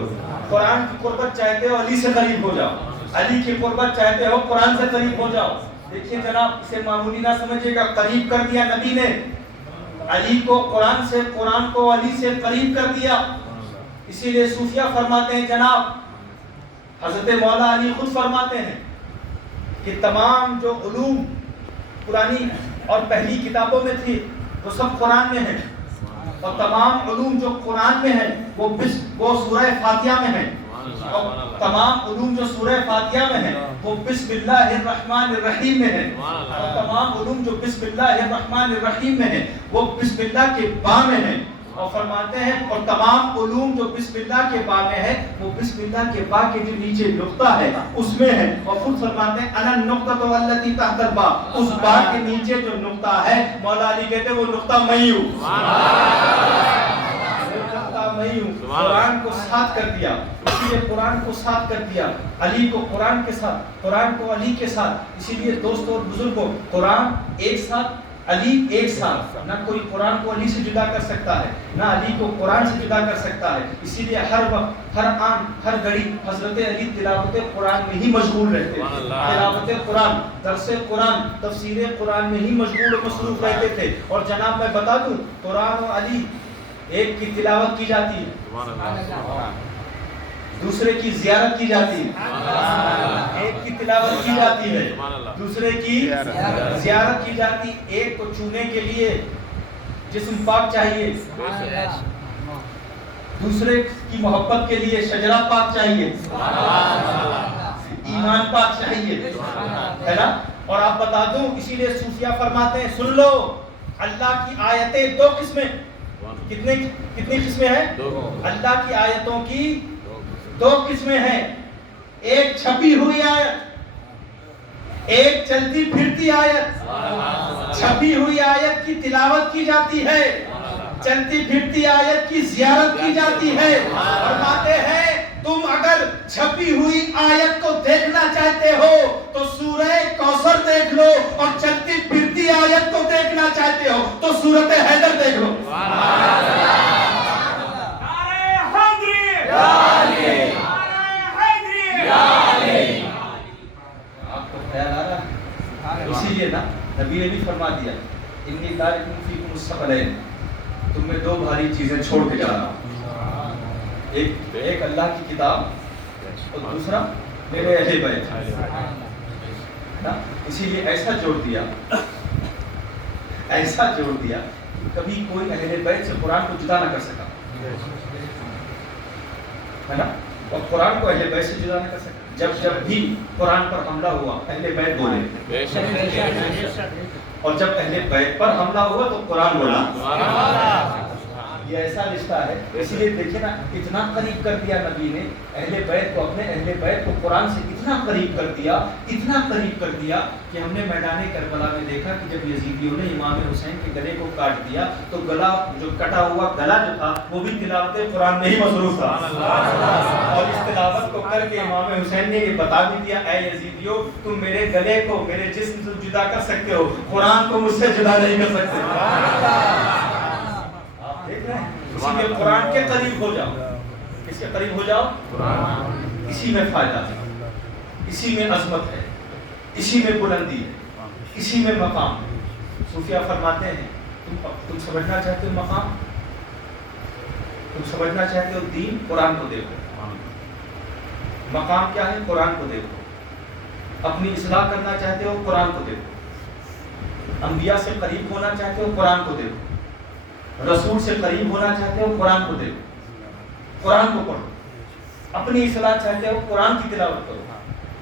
قرآن کی قربت چاہتے ہو علی سے قریب ہو جاؤ، علی کی قربت چاہتے ہو قرآن سے قریب ہو جاؤ. دیکھیے جناب، اسے معمولی نہ سمجھے گا، قریب کر دیا نبی نے علی کو قرآن سے، قرآن کو علی سے قریب کر دیا. اسی لیے صوفیہ فرماتے ہیں جناب، حضرت مولا علی خود فرماتے ہیں کہ تمام جو علوم پرانی اور پہلی کتابوں میں تھی وہ سب قرآن میں ہیں، اور تمام علوم جو قرآن میں ہیں وہ سورہ فاتحہ میں ہیں، اور تمام علوم جو سورہ فاتحہ میں ہیں وہ بسم اللہ الرحمن الرحیم میں ہیں، اور تمام علوم جو بسم اللہ الرحمن الرحیم میں ہیں وہ بسم اللہ کے با میں ہیں. اور فرماتے ہیں اور تمام علوم جو بسم اللہ کے با میں ہے وہ بسم اللہ کے با کے جو نیچے نقطہ ہے اس میں ہے. اور خود فرماتے ہیں انا النقطۃ التی تحت البا، اس با کے نیچے جو نقطہ ہے مولا علی کہتے ہیں وہ نقطہ میں ہوں، نقطہ میں ہوں. قرآن کو ساتھ کر دیا، اسی لیے قرآن کو ساتھ کر دیا، علی کو قرآن کے ساتھ، قرآن کو علی کے ساتھ. اسی لیے دوستوں اور بزرگوں، قرآن ایک ساتھ علی ایک ساتھ نہ کوئی قرآن کو علی سے جدا کر سکتا ہے، نہ علی کو قرآن سے جدا کر سکتا ہے. اسی لیے ہر وقت، ہر آن، ہر گھڑی حضرت علی تلاوت قرآن میں ہی مشغول رہتے تھے. تلاوت قرآن، درس قرآن، تفسیر قرآن میں ہی مشغول و مصروف رہتے تھے. اور جناب میں بتا دوں، قرآن و علی ایک کی تلاوت کی جاتی ہے، دوسرے کی زیارت کی جاتی ہے. ایک کی تلاوت کی جاتی ہے، دوسرے کی زیارت کی جاتی. ایک کو چھونے کے لیے جسم پاک چاہیے، دوسرے کی محبت کے لیے شجرہ پاک چاہیے، ایمان پاک چاہیے، ہے نا. اور آپ بتا دوں، اسی لیے صوفیہ فرماتے ہیں، سن لو اللہ کی آیتیں دو قسمیں. کتنی قسمیں ہیں؟ اللہ کی آیتوں کی دو قسمیں ہیں. ایک چھپی ہوئی آیت، ایک چلتی پھرتی آیت. چھپی ہوئی آیت کی تلاوت کی جاتی ہے، چلتی پھرتی آیت کی زیارت کی جاتی ہے. فرماتے ہیں تم اگر چھپی ہوئی آیت کو دیکھنا چاہتے ہو تو سورہ کوثر دیکھ لو، اور چلتی پھرتی آیت کو دیکھنا چاہتے ہو تو سورۃ حیدر دیکھ لو. آپ کو خیال آ رہا ہے؟ اسی لیے نا نبی نے بھی فرما دیا، انی تارک فیکم الثقلین، تم میں دو بھاری چیزیں چھوڑ کے جا رہا ہوں. ایک اللہ کی کتاب اور دوسرا میرے اہل بیت. اسی لیے ایسا جوڑ دیا کبھی کوئی اہل بیت سے قرآن کو جدا نہ کر سکا، ہے نا. اور قرآن کو اہل بیت سے جدا نہ کر سکا. جب بھی قرآن پر حملہ ہوا اہل بیت بولے، اور جب اہل بیت پر حملہ ہوا تو قرآن بولا. یہ ایسا رشتہ ہے. اسی لیے دیکھیں نا، اتنا قریب کر دیا نبی نے اہل بیت کو، اپنے اہل بیت کو قرآن سے اتنا قریب کر دیا، اتنا قریب کر دیا کہ ہم نے میدان کربلا میں دیکھا کہ جب یزیدیوں نے امام حسین کے گلے کو کاٹ دیا تو گلا، جو کٹا ہوا گلا جو تھا وہ بھی تلاوت قرآن میں ہی مصروف تھا. اور اس تلاوت کو کر کے امام حسین نے یہ بتا بھی دیا، اے یزیدیوں تم میرے گلے کو میرے جسم سے جدا کر سکتے ہو، قرآن کو مجھ سے جدا نہیں کر سکتے. اسی لیے قرآن کے قریب ہو جاؤ. کس کے قریب ہو جاؤ؟ قرآن. اسی میں فائدہ ہے، اسی میں عظمت ہے، اسی میں بلندی ہے، اسی میں مقام. صوفیہ فرماتے ہیں تم سمجھنا چاہتے ہو مقام، تم سمجھنا چاہتے ہو دین، قرآن کو دیکھو. مقام کیا ہے؟ قرآن کو دیکھو. اپنی اصلاح کرنا چاہتے ہو، قرآن کو دیکھو. انبیاء سے قریب ہونا چاہتے ہو، قرآن کو دیکھو. رسول سے قریب ہونا چاہتے ہو، قرآن کو دیکھو، قرآن کو پڑھو. اپنی اصلاح چاہتے ہو، قرآن کی تلاوت کرو.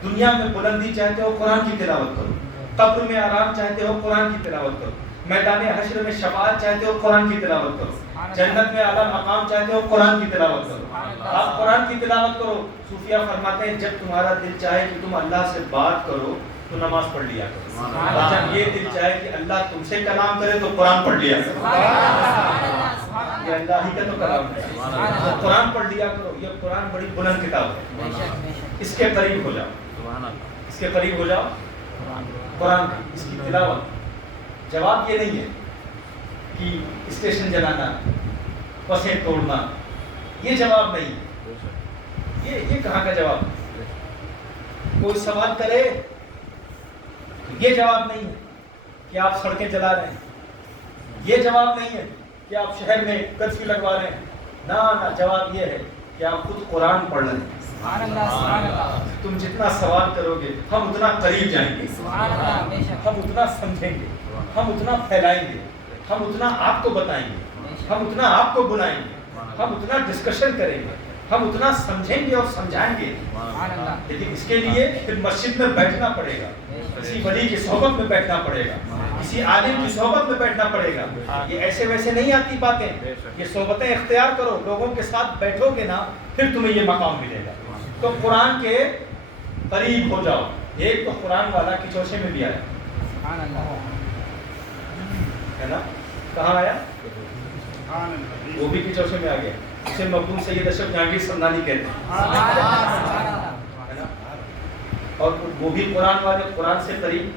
دنیا میں بلندی چاہتے ہو، قرآن کی تلاوت کرو. قبر میں آرام چاہتے ہو، قرآن کی تلاوت کرو. میدان حشر میں شفاعت چاہتے ہو، قرآن کی تلاوت کرو. جنت میں اعلیٰ مقام چاہتے ہو، قرآن کی تلاوت کرو. آپ قرآن کی تلاوت کرو. صوفیہ فرماتے ہیں جب تمہارا دل چاہے کہ تم اللہ سے بات کرو تو نماز پڑھ لیا کرو، اور جب یہ دل چاہے کہ اللہ تم سے کلام کرے تو قرآن پڑھ لیا کرو. یہ اللہ ہی کا تو کلام ہے، تو قرآن پڑھ لیا کرو. یہ قرآن بڑی بلند کتاب ہے. اس کے قریب ہو جاؤ، اس کے قریب ہو جاؤ. قرآن کی اس کی تلاوت. جواب یہ نہیں ہے کہ اسٹیشن جلانا، پسیں توڑنا، یہ جواب نہیں ہے. یہ کہاں کا جواب ہے؟ کوئی سوال کرے، یہ جواب نہیں ہے کہ آپ سڑکیں جلا رہے ہیں. یہ جواب نہیں ہے کہ آپ شہر میں کرفیو لگوا رہے ہیں. نہ جواب یہ ہے کہ آپ خود قرآن پڑھ رہے ہیں. سبحان اللہ، سبحان اللہ. تم جتنا سوال کرو گے ہم اتنا قریب جائیں گے، سبحان اللہ، بے شک. ہم اتنا سمجھیں گے، ہم اتنا پھیلائیں گے، ہم اتنا آپ کو بتائیں گے، ہم اتنا آپ کو بلائیں گے، ہم اتنا ڈسکشن کریں گے، ہم اتنا سمجھیں گے اور سمجھائیں گے. لیکن اس کے لیے پھر مسجد میں بیٹھنا پڑے گا، کسی ولی کی صحبت میں بیٹھنا پڑے گا، کسی عالم کی صحبت میں بیٹھنا پڑے گا. یہ ایسے ویسے نہیں آتی باتیں. یہ صحبتیں اختیار کرو، لوگوں کے ساتھ بیٹھو گے نا پھر تمہیں یہ مقام ملے گا. تو قرآن کے قریب ہو جاؤ. ایک تو قرآن والا کچوشے میں بھی آیا ہے نا. کہاں آیا؟ وہ بھی کچوشے میں آ گیا. اسے مخدوم سید اشرف جہانگیر سمنانی کہتے ہیں. اور وہ بھی قرآن والے، قرآن سے قریب.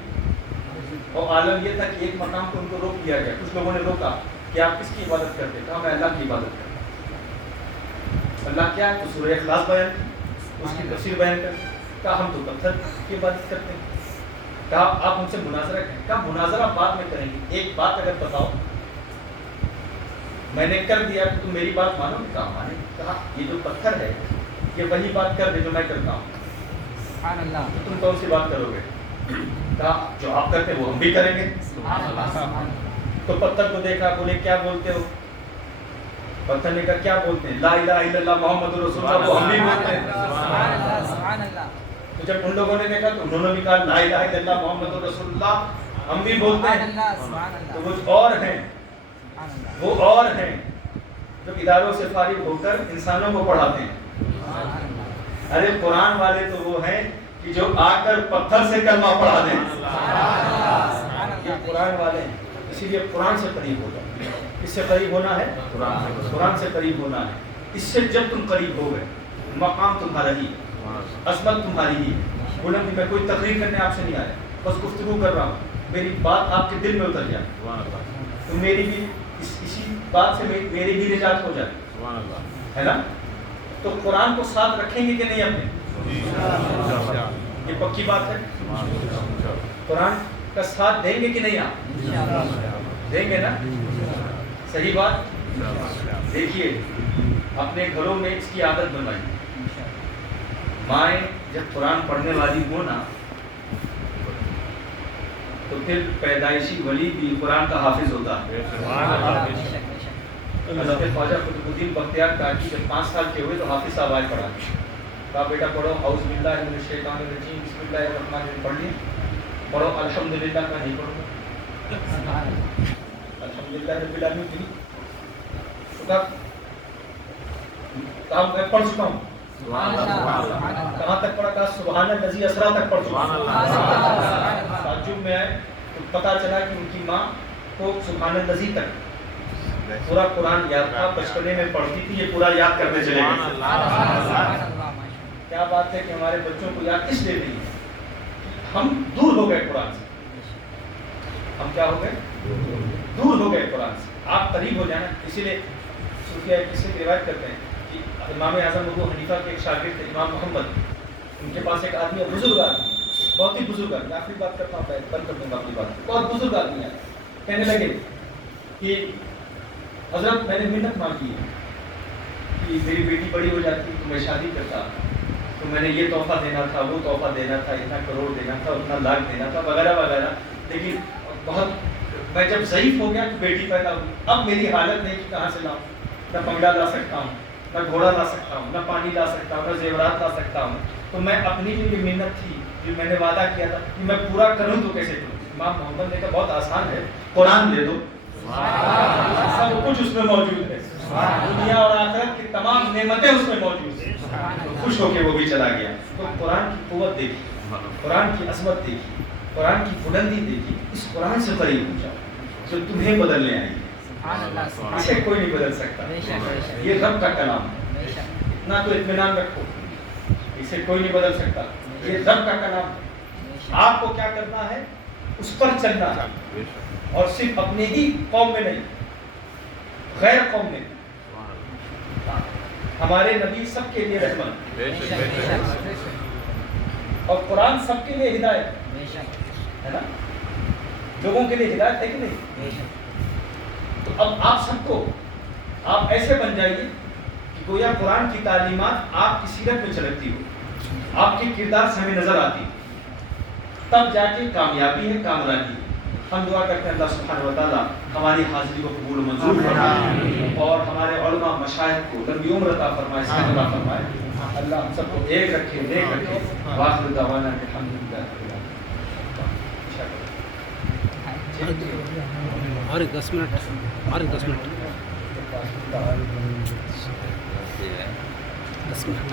اور عالم یہ تھا کہ ایک مقام کو ان کو روک دیا گیا. کچھ لوگوں نے روکا کہ آپ کس کی عبادت کرتے؟ کہا میں اللہ کی عبادت کرتا ہوں. اللہ کیا ہے؟ تو سورہ اخلاص بیان کی, اس کی تفسیر بیان کر. کہا ہم تو پتھر کی عبادت کرتے ہیں. کہا آپ ان سے مناظرہ کریں. کہا مناظرہ بعد میں کریں گے, ایک بات اگر بتاؤ میں نے کر دیا تو تم میری بات مانو گے؟ کہا مانے. کہا یہ جو پتھر ہے یہ وہی بات کر دے جو میں کرتا ہوں, سبحان اللہ. تو تم کون سی بات کرو گے؟ کہا جو آپ کرتے ہیں وہ ہم بھی کریں گے. سبحان اللہ. سبحان اللہ. تو پتھر کو دیکھا, بولے کیا بولتے ہو؟ پتھر نے کہا کیا بولتے ہیں؟ لا الہ الا اللہ محمد رسول اللہ, وہ ہم بھی بولتے ہیں. سبحان اللہ. سبحان اللہ. تو جب ان لوگوں نے دیکھا تو انہوں نے بھی کہا لا الہ الا اللہ محمد رسول اللہ, ہم بھی بولتے سبحان ہیں. اللہ. سبحان اللہ. تو کچھ اور ہیں, سبحان اللہ. وہ اور ہیں جو اداروں سے فارغ ہو کر انسانوں کو پڑھاتے ہیں. سبحان اللہ. ارے قرآن والے تو وہ ہیں کہ جو آ کر پتھر سے کلمہ پڑھا دیں. سبحان اللہ. سبحان یہ اللہ. قرآن والے ہیں. اسی لیے قرآن سے قریب ہوگا. کس سے قریب ہونا ہے؟ قرآن سے قریب ہونا ہے. اس سے جب تم قریب ہو گئے, مقام تمہارا ہی, عظمت تمہاری ہی. بلندی میں کوئی تقریر کرنے آپ سے نہیں آیا, بس گفتگو کر رہا ہوں, میری بات آپ کے دل میں اتر جائے تو میری بھی اسی بات سے میری بھی نجات ہو جائے, ہے نا. تو قرآن کو ساتھ رکھیں گے کہ نہیں اپنے؟ یہ پکی بات ہے. قرآن کا ساتھ دیں گے کہ نہیں آپ؟ دیں گے نا. صحیح بات. دیکھیے اپنے گھروں میں اس کی عادت بنائی. مائیں جب قرآن پڑھنے والی ہو نا تو پھر پیدائشی ولی بھی قرآن کا حافظ ہوتا ہے. حضرت خواجہ قطب الدین بختیار کاکی جب 5 سال کے ہوئے تو حافظ صاحب آئے پڑھا. کہا بیٹا پڑھو اعوذ باللہ من الشیطان الرجیم بسم اللہ الرحمن الرحیم. پڑھ لیا؟ پڑھو الحمدللہ. کا نہیں پڑھو الحمدللہ رب العالمین. کہا میں پڑھ چکا ہوں. کہاں تک پڑھا؟ کہا سبحان الذی اسریٰ تک پڑھ چکا ہوں. تعجب میں آئے تو پتہ چلا کہ ان کی ماں کو سبحان الذی تک پورا قرآن یاد تھا, بچپنے میں پڑھتی تھی, یہ پورا یاد کرنے چلے گئے. کیا بات ہے کہ ہمارے بچوں کو یاد کس لیے نہیں ہے؟ ہم دور ہو گئے قرآن سے. ہم کیا ہو گئے؟ دور ہو گئے قرآن سے. آپ قریب ہو جائیں. اسی لیے صوفیہ کسی کی روایت کرتے ہیں کہ امام اعظم ابو حنیفہ کے ایک شاگرد تھے امام محمد, ان کے پاس ایک آدمی ہے, بزرگ آدمی, بہت ہی بزرگ آدمی. آخری بات کرتا ہوں, بند کر دوں گا اپنی بات. بہت بزرگ آدمی ہے. کہنے لگے کہ حضرت میں نے منت مانگی ہے کہ میری بیٹی بڑی ہو جاتی تو میں شادی کرتا, تو میں نے یہ تحفہ دینا تھا, وہ تحفہ دینا تھا, اتنا کروڑ دینا تھا, اتنا لاکھ دینا تھا, وغیرہ وغیرہ. لیکن بہت میں جب ضعیف ہو گیا تو بیٹی پیدا ہوئی. اب میری حالت نہیں کہ کہاں سے لاؤں, نہ پنگڑا لا سکتا ہوں, نہ گھوڑا لا سکتا ہوں, نہ پانی لا سکتا ہوں, نہ زیورات لا سکتا ہوں. تو میں اپنی جو یہ منت تھی, جو میں نے وعدہ کیا تھا کہ میں پورا کروں تو کیسے کروں؟ امام محمد نے کہا بہت آسان ہے, قرآن دے دو, سب کچھ اس میں موجود ہے. دنیا اور آخرت کی تمام نعمتیں اس میں موجود ہیں. خوش ہو کے وہ بھی چلا گیا. تو قرآن کی قوت دیکھی, قرآن کی عظمت دیکھی, قرآن کی بلندی دیکھی. اس قرآن سے قریب ہو جاؤ جو تمہیں بدلنے آئی ہے. اسے کوئی نہیں بدل سکتا. یہ رب کا کلام ہے, اتنا تو اطمینان رکھو, اسے کوئی نہیں بدل سکتا. یہ رب کا کلام ہے. آپ کو کیا کرنا ہے؟ اس پر چلنا ہے, اور صرف اپنے ہی قوم میں نہیں, غیر قوم میں. ہمارے نبی سب کے لیے رحمت, اور قرآن سب کے لیے ہدایت ہے نا. لوگوں کے لیے ہدایت ہے کہ نہیں؟ تو اب آپ سب کو آپ ایسے بن جائیے کہ گویا قرآن کی تعلیمات آپ کی سیرت میں چلتی ہو, آپ کے کردار سے ہمیں نظر آتی, تب جا کے کامیابی ہے, کامرانی ہے. ہم دعا کرتے ہیں اللہ سبحانہ و تعالیٰ ہماری حاضری کو قبول و منظور فرمائے, اور ہمارے علماء مشائخ کو لمبی عمر عطا فرمائے, صحت عطا فرمائے. اللہ ہم سب کو ایک رکھے, نیک رکھے. وآخر دعوانا الحمدللہ. اور 10 منٹ, اور 10 منٹ, 10 منٹ.